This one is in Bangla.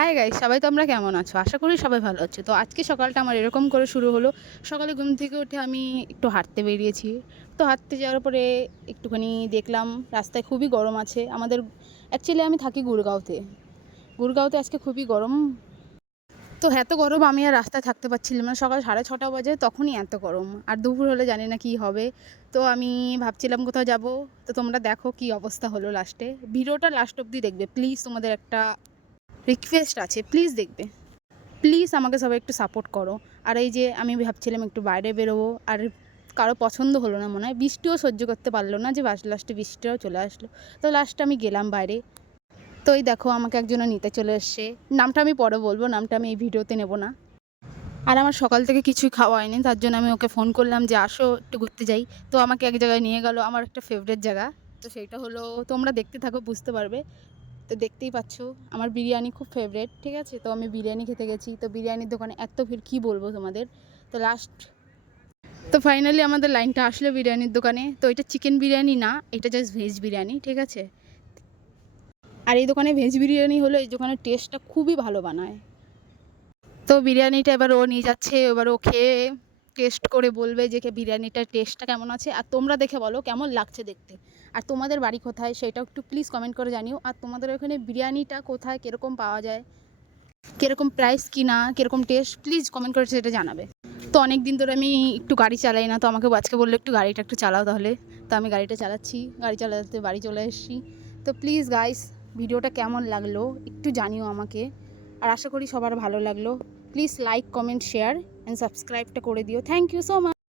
হাই গাইস, সবাই তোমরা কেমন আছো? আশা করি সবাই ভালো আছো। তো আজকে সকালটা আমার এরকম করে শুরু হলো। সকালে ঘুম থেকে উঠে আমি একটু হাঁটতে বেরিয়েছি। তো হাঁটতে যাওয়ার পরে একটুখানি দেখলাম রাস্তায় খুবই গরম আছে। আমাদের অ্যাকচুয়ালি আমি থাকি গুড়গাঁওতে। গুড়গাঁওতে আজকে খুবই গরম। তো এত গরম আমি আর রাস্তায় থাকতে পারছিলাম না। সকাল 6:30 বাজে তখনই এত গরম। আর দুপুর হলে জানি না কী হবে। তো আমি ভাবছিলাম কোথাও যাব। তো তোমরা দেখো কী অবস্থা হলো লাস্টে। ভিডিওটা লাস্ট অবধি দেখবে প্লিজ, তোমাদের একটা রিকোয়েস্ট আছে, প্লিজ দেখবে। প্লিজ আমাকে সবাই একটু সাপোর্ট করো। আর এই যে আমি ভাবছিলাম একটু বাইরে বেরোবো, আর কারো পছন্দ হলো না মনে হয়, বৃষ্টিও সহ্য করতে পারলো না যে লাস্টে বৃষ্টিটাও চলে আসলো। তো লাস্টে আমি গেলাম বাইরে। তো এই দেখো আমাকে একজনও নিতে চলে এসছে। নামটা আমি পরে বলবো, নামটা আমি এই ভিডিওতে নেব না। আর আমার সকাল থেকে কিছুই খাওয়া হয়নি, তার জন্য আমি ওকে ফোন করলাম যে আসো একটু ঘুরতে যাই। তো আমাকে এক জায়গায় নিয়ে গেল, আমার একটা ফেভারিট জায়গা। তো সেইটা হলো, তোমরা দেখতে থাকো বুঝতে পারবে। তো দেখতেই পাচ্ছ আমার বিরিয়ানি খুব ফেভারিট, ঠিক আছে? তো আমি বিরিয়ানি খেতে গেছি। তো বিরিয়ানির দোকানে এত ভিড় কী বলবো তোমাদের। তো ফাইনালি আমাদের লাইনটা আসলো বিরিয়ানির দোকানে। তো এটা চিকেন বিরিয়ানি না, এটা জাস্ট ভেজ বিরিয়ানি, ঠিক আছে? আর এই দোকানে ভেজ বিরিয়ানি হলো, এই দোকানের টেস্টটা খুবই ভালো বানায়। তো বিরিয়ানিটা এবার ও নিয়ে যাচ্ছে, এবার ও খেয়ে টেস্ট করে বলবে যে বিরিয়ানিটার টেস্টটা কেমন আছে। আর তোমরা দেখে বলো কেমন লাগছে দেখতে। আর তোমাদের বাড়ি কোথায় সেটাও একটু প্লিজ কমেন্ট করে জানিও। আর তোমাদের ওখানে বিরিয়ানিটা কোথায়, কীরকম পাওয়া যায়, কীরকম প্রাইস, কিনা কীরকম টেস্ট, প্লিজ কমেন্ট করে সেটা জানাবে। তো অনেক দিন ধরে আমি একটু গাড়ি চালাই না, তো আমাকে আজকে বললো একটু গাড়িটা একটু চালাও তাহলে। তো আমি গাড়িটা চালাচ্ছি, গাড়ি চালাতে বাড়ি চলে এসেছি। তো প্লিজ গাইস, ভিডিওটা কেমন লাগলো একটু জানিও আমাকে। আর আশা করি সবার ভালো লাগলো। Please like, comment, share and সাবস্ক্রাইবটা করে দিও। Thank you so much.